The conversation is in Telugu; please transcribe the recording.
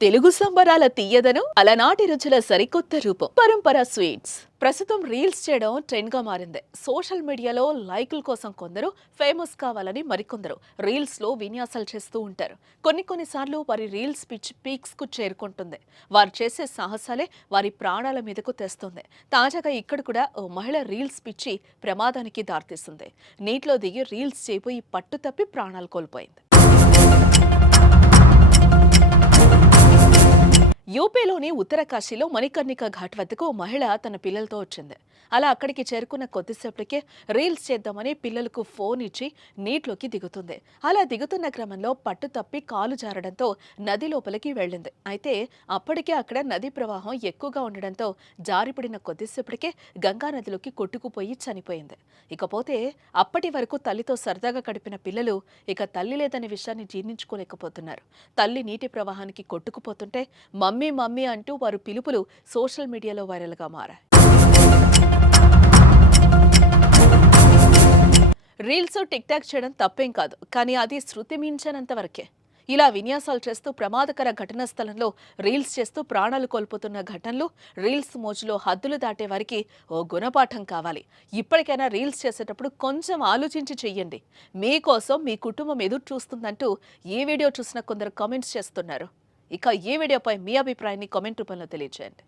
తెలుగు సంబరాల తీయదనం అలనాటి రుచుల సరికొత్త రూపం పరంపర స్వీట్స్ ప్రస్తుతం రీల్స్ చేయడం ట్రెండ్ గా మారింది. సోషల్ మీడియాలో లైకుల కోసం కొందరు, ఫేమస్ కావాలని మరికొందరు రీల్స్ లో విన్యాసాలు చేస్తూ ఉంటారు. కొన్నిసార్లు వారి రీల్స్ పిచ్ పీక్స్ కు చేరుకుంటుంది. వారు చేసే సాహసాలే వారి ప్రాణాల మీదకు తెస్తుంది. తాజాగా ఇక్కడ కూడా ఓ మహిళ రీల్స్ పిచ్చి ప్రమాదానికి దారితీస్తుంది. నీటిలో దిగి రీల్స్ చేయబోయి పట్టు తప్పి ప్రాణాలు కోల్పోయింది. యూపీలోని ఉత్తరకాశీలో మణికర్ణిక ఘాట్ వద్దకు ఓ మహిళ తన పిల్లలతో వచ్చింది. అలా అక్కడికి చేరుకున్న కొద్దిసేపటికే రీల్స్ చేద్దామని పిల్లలకు ఫోన్ ఇచ్చి నీటిలోకి దిగుతుంది. అలా దిగుతున్న క్రమంలో పట్టు తప్పి కాలు జారడంతో నది లోపలికి వెళ్ళింది. అయితే అప్పటికే అక్కడ నది ప్రవాహం ఎక్కువగా ఉండడంతో జారిపడిన కొద్దిసేపటికే గంగా నదిలోకి కొట్టుకుపోయి చనిపోయింది. ఇకపోతే అప్పటి వరకు తల్లితో సరదాగా గడిపిన పిల్లలు ఇక తల్లి లేదనే విషయాన్ని జీర్ణించుకోలేకపోతున్నారు. తల్లి నీటి ప్రవాహానికి కొట్టుకుపోతుంటే మమ్మీ మమ్మీ అంటూ వారు పిలుపులు సోషల్ మీడియాలో వైరల్గా మారాయి. రీల్స్ టిక్ టాక్ చేయడం తప్పేం కాదు, కానీ అది శృతి మించనంత వరకే. ఇలా విన్యాసాలు చేస్తూ ప్రమాదకర ఘటనా స్థలంలో రీల్స్ చేస్తూ ప్రాణాలు కోల్పోతున్న ఘటనలు, రీల్స్ మోజులో హద్దులు దాటే వారికి ఓ గుణపాఠం కావాలి. ఇప్పటికైనా రీల్స్ చేసేటప్పుడు కొంచెం ఆలోచించి చెయ్యండి. మీకోసం మీ కుటుంబం ఎదురు చూస్తుందంటూ ఈ వీడియో చూసిన కొందరు కామెంట్స్ చేస్తున్నారు. ఇక ఈ వీడియోపై మీ అభిప్రాయాన్ని కామెంట్ రూపంలో తెలియజేయండి.